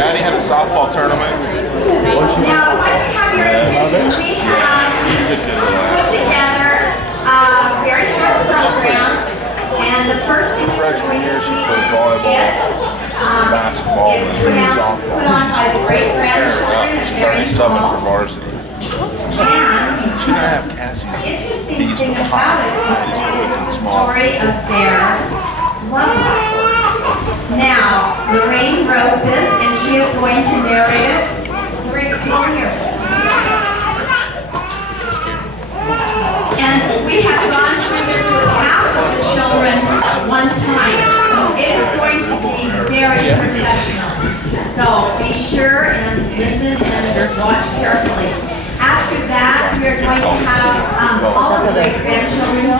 Maddie had a softball tournament. Now, I'd like to have your attention. We have put together a very short program, and the first thing we're going to see is basketball and softball. Put on by the great grandchildren. She's already subbing for varsity. She didn't have Cassie's. Interesting thing about it is the story of their love life. Now, Lorraine wrote this, and she is going to narrate it. Lorraine, come on here. And we have gone through this with half of the children one time. It is going to be very professional. So be sure and listen and watch carefully. After that, we are going to have all of the great-grandchildren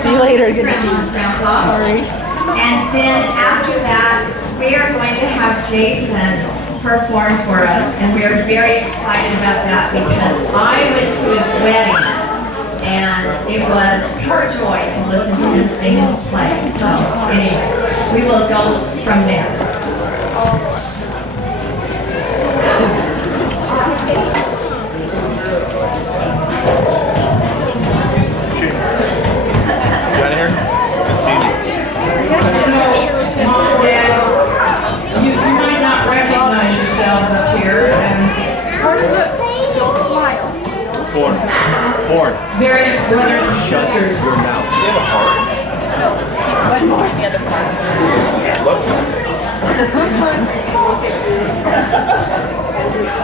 See you later. Good to see you. Grandpa. Sorry. And then after that, we are going to have Jason perform for us. And we are very excited about that because I went to his wedding and it was pure joy to listen to him sing and play. So anyway, we will go from there. Mom, Dad, you might not recognize yourselves up here, and Four. various brothers and sisters. Your mouth. She had a heart.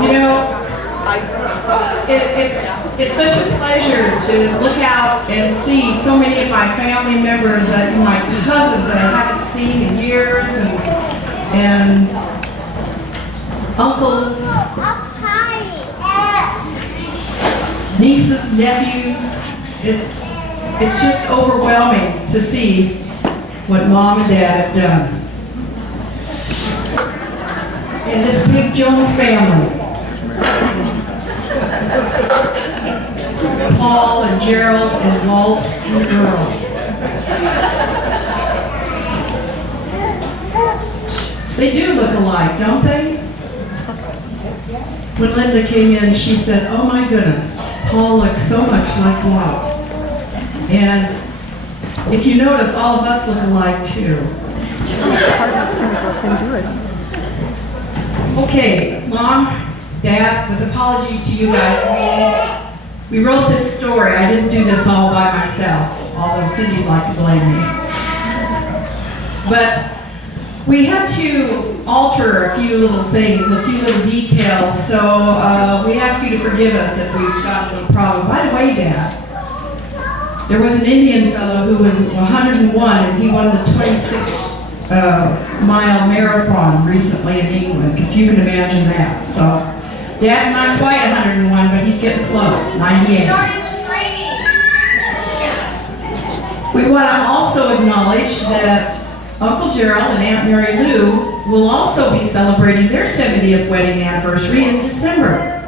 You know, it's such a pleasure to look out and see so many of my family members, my cousins that I haven't seen in years, and uncles, nieces, nephews. It's just overwhelming to see what Mom and Dad have done. And this big Jones family. Paul and Gerald and Walt and Earl. They do look alike, don't they? When Linda came in, she said, "Oh my goodness, Paul looks so much like Walt." And if you notice, all of us look alike too. Okay, Mom, Dad, with apologies to you guys, we wrote this story. I didn't do this all by myself, although Cindy'd like to blame me. But we had to alter a few little things, a few little details, so we ask you to forgive us if we've got a little problem. By the way, Dad, there was an Indian fellow who was 101, and he won the 26-mile marathon recently in England, if you can imagine that. So Dad's not quite 101, but he's getting close, 98. We want to also acknowledge that Uncle Gerald and Aunt Mary Lou will also be celebrating their 70th wedding anniversary in December.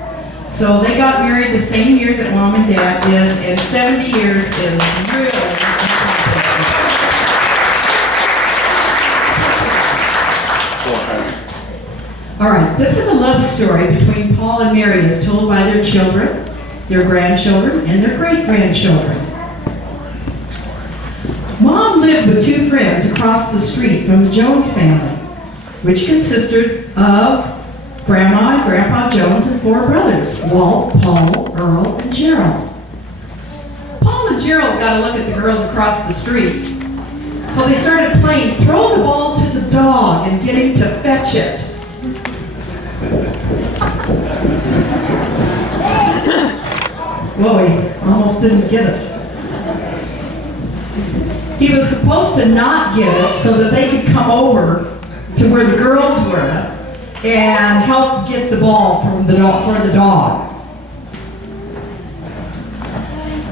So they got married the same year that Mom and Dad did, and 70 years is really All right, this is a love story between Paul and Mary as told by their children, their grandchildren, and their great-grandchildren. Mom lived with two friends across the street from the Jones family, which consisted of Grandma and Grandpa Jones and four brothers, Walt, Paul, Earl, and Gerald. Paul and Gerald got a look at the girls across the street, so they started playing throw the ball to the dog and get him to fetch it. Whoa, he almost didn't get it. He was supposed to not get it so that they could come over to where the girls were and help get the ball from the dog, for the dog.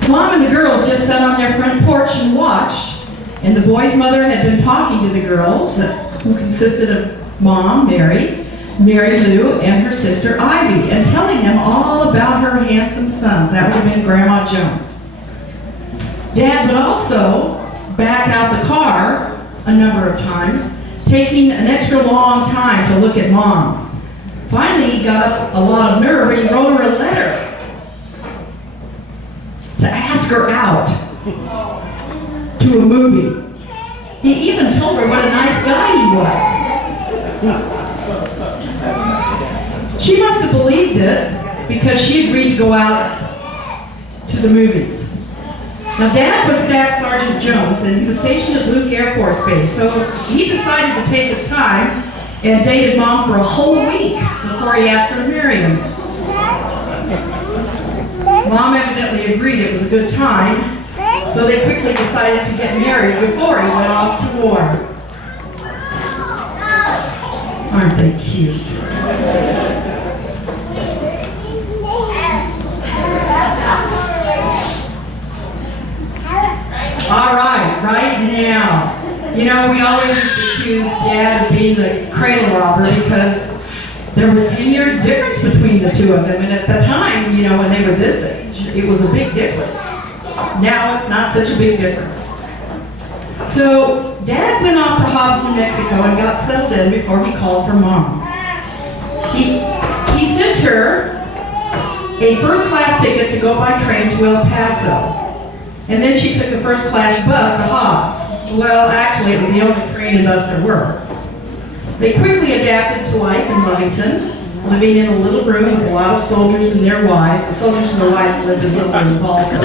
Mom and the girls just sat on their front porch and watched, and the boy's mother had been talking to the girls, who consisted of Mom, Mary Lou, and her sister Ivy, and telling them all about her handsome sons. That would have been Grandma Jones. Dad would also back out the car a number of times, taking an extra long time to look at Mom. Finally, he got up a lot of nerve and he wrote her a letter to ask her out to a movie. He even told her what a nice guy he was. She must have believed it because she agreed to go out to the movies. Now, Dad was Staff Sergeant Jones, and he was stationed at Luke Air Force Base, so he decided to take his time and dated Mom for a whole week before he asked her to marry him. Mom evidently agreed it was a good time, so they quickly decided to get married before he went off to war. Aren't they cute? All right now. You know, we always used to accuse Dad of being the cradle robber because there was 10 years difference between the two of them. And at the time, you know, when they were this age, it was a big difference. Now it's not such a big difference. So Dad went off to Hobbs, New Mexico and got settled in before he called for Mom. He sent her a first-class ticket to go by train to El Paso. And then she took a first-class bus to Hobbs. Well, actually, it was the only train and bus there were. They quickly adapted to life in Lovington, living in a little room with a lot of soldiers and their wives. The soldiers and their wives lived in little rooms also.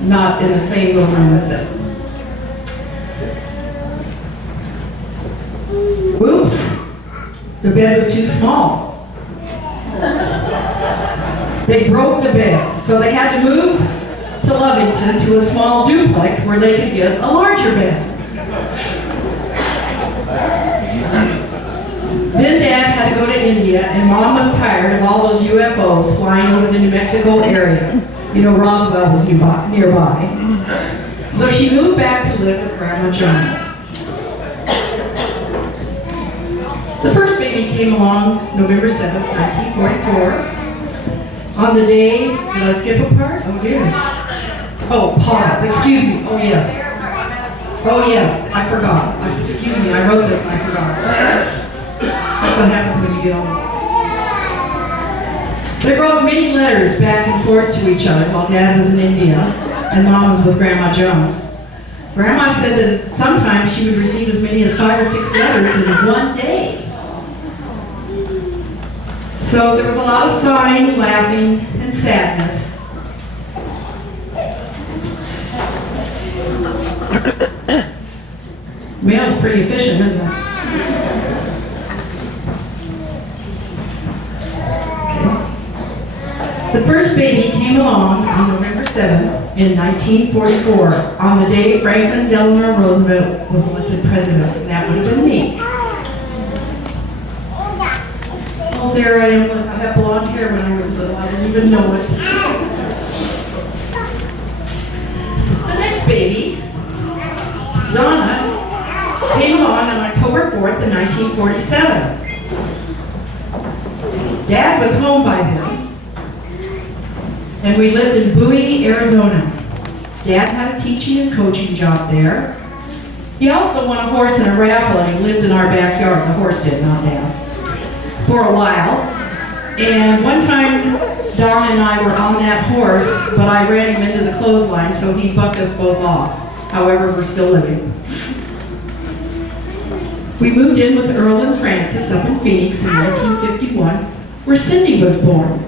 Not in the same little room with them. Oops, the bed was too small. They broke the bed, so they had to move to Lovington to a small duplex where they could get a larger bed. Then Dad had to go to India, and Mom was tired of all those UFOs flying over the New Mexico area. You know, Roswell was nearby. So she moved back to live with Grandma Jones. The first baby came along November 7th, 1944. On the day, did I skip a part? Oh dear. Oh, pause, excuse me, oh yes. Oh yes, I forgot. Excuse me, I wrote this and I forgot. That's what happens when you get old. They wrote many letters back and forth to each other while Dad was in India and Mom was with Grandma Jones. Grandma said that sometimes she would receive as many as 5 or 6 letters in one day. So there was a lot of sighing, laughing, and sadness. Mail's pretty efficient, isn't it? The first baby came along on November 7th in 1944, on the day Franklin Delano Roosevelt was elected president. And that would have been me. Oh, there I am. I had blonde hair when I was little. I didn't even know it. The next baby, Donna, came along on October 4th in 1947. Dad was home by then, and we lived in Bowie, Arizona. Dad had a teaching and coaching job there. He also won a horse in a raffle, and he lived in our backyard. The horse did, not Dad. For a while. And one time, Donna and I were on that horse, but I ran him into the clothesline, so he bucked us both off. However, we're still living. We moved in with Earl and Francis up in Phoenix in 1951, where Cindy was born.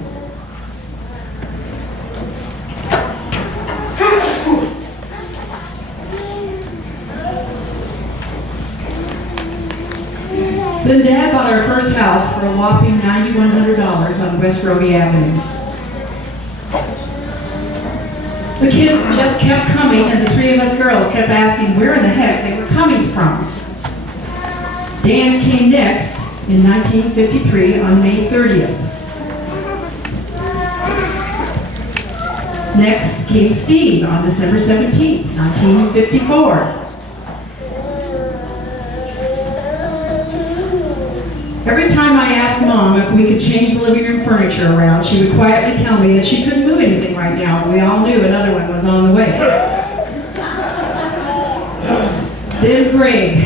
Then Dad bought our first house for a whopping $9,100 on West Roby Avenue. The kids just kept coming, and the 3 of us girls kept asking where in the heck they were coming from. Dan came next in 1953 on May 30th. Next came Steve on December 17th, 1954. Every time I asked Mom if we could change the living room furniture around, she would quietly tell me that she couldn't move anything right now. We all knew another one was on the way. Then Greg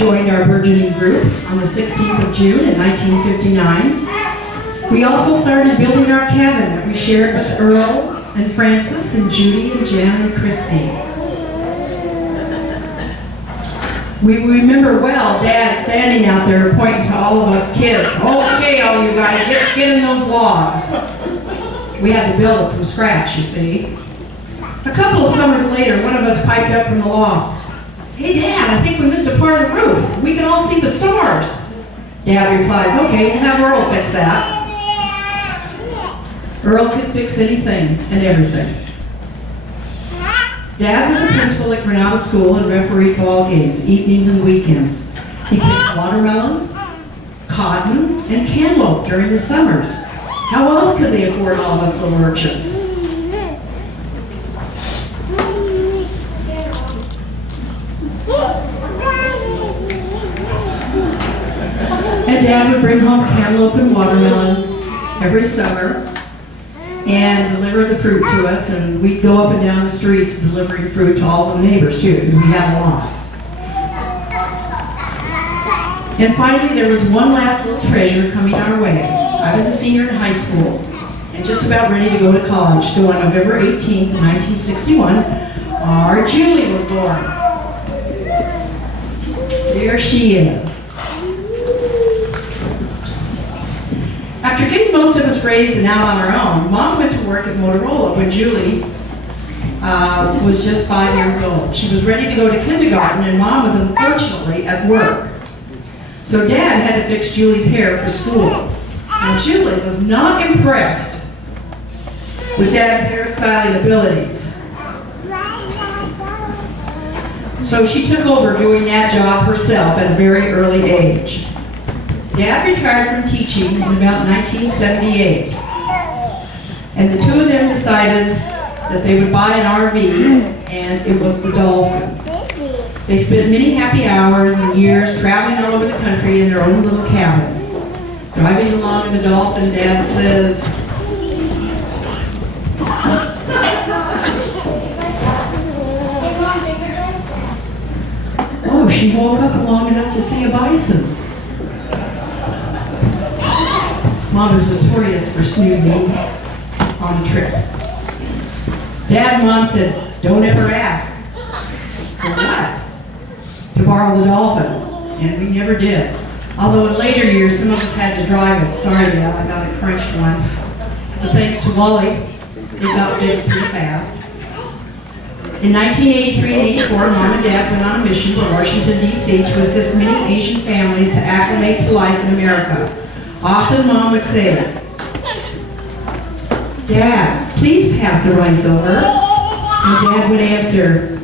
joined our burgeoning group on the 16th of June in 1959. We also started building our cabin that we shared with Earl and Francis and Judy and Jan and Christy. We remember well Dad standing out there pointing to all of us kids. Okay, all you guys, get in those logs. We had to build it from scratch, you see. A couple of summers later, one of us piped up from the log. Hey Dad, I think we missed a part of the roof. We can all see the stars. Dad replies, okay, we'll have Earl fix that. Earl could fix anything and everything. Dad was a principal at Granada School and refereed ball games, evenings and weekends. He picked watermelon, cotton, and cantaloupe during the summers. How else could they afford all of us little urchins? And Dad would bring home cantaloupe and watermelon every summer and deliver the fruit to us, and we'd go up and down the streets delivering fruit to all the neighbors too, because we had a lot. And finally, there was one last little treasure coming our way. I was a senior in high school and just about ready to go to college, so on November 18th, 1961, our Julie was born. There she is. After getting most of us raised and out on our own, Mom went to work at Motorola when Julie was just 5 years old. She was ready to go to kindergarten, and Mom was unfortunately at work. So Dad had to fix Julie's hair for school. And Julie was not impressed with Dad's hairstyling abilities. So she took over doing that job herself at a very early age. Dad retired from teaching in about 1978, and the two of them decided that they would buy an RV, and it was the Dolphin. They spent many happy hours and years traveling all over the country in their own little cabin. Driving along in the Dolphin, Dad says, "Oh, she woke up long enough to see a bison." Mom is notorious for snoozing on a trip. Dad and Mom said, "Don't ever ask." For what? To borrow the Dolphin. And we never did. Although in later years, some of us had to drive it. Sorry, Dad, I got it crunched once. But thanks to Wally, it got fixed pretty fast. In 1983 and 84, Mom and Dad went on a mission to Washington, D.C. to assist many Asian families to acclimate to life in America. Often Mom would say, "Dad, please pass the rice over." And Dad would answer,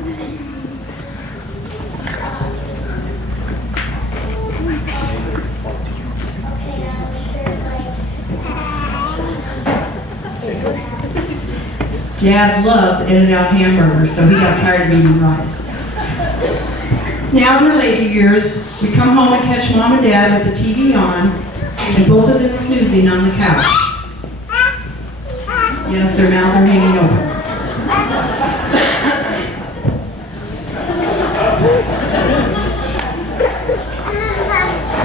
Dad loves In-N-Out hamburgers, so he got tired of eating rice. Now in our later years, we come home and catch Mom and Dad with the TV on, and both of them snoozing on the couch. Yes, their mouths are hanging open.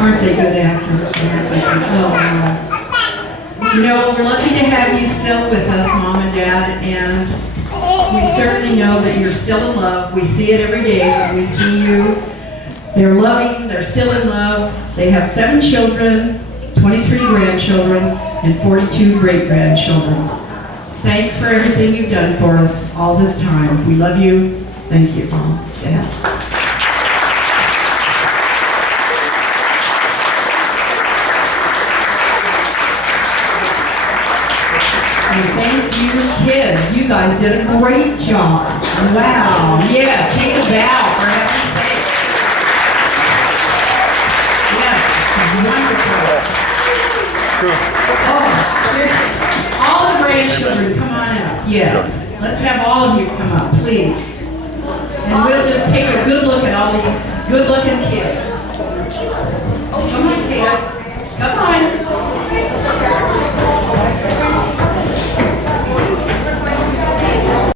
Aren't they good actors? You know, we're lucky to have you still with us, Mom and Dad, and we certainly know that you're still in love. We see it every day when we see you. They're loving, they're still in love. They have 7 children, 23 grandchildren, and 42 great-grandchildren. Thanks for everything you've done for us all this time. We love you. Thank you, Mom, Dad. And thank you, kids. You guys did a great job. Wow. Yes, take a bow for heaven's sake. Yes, wonderful. Oh, seriously. All the grandchildren, come on up. Yes. Let's have all of you come up, please. And we'll just take a good look at all these good-looking kids.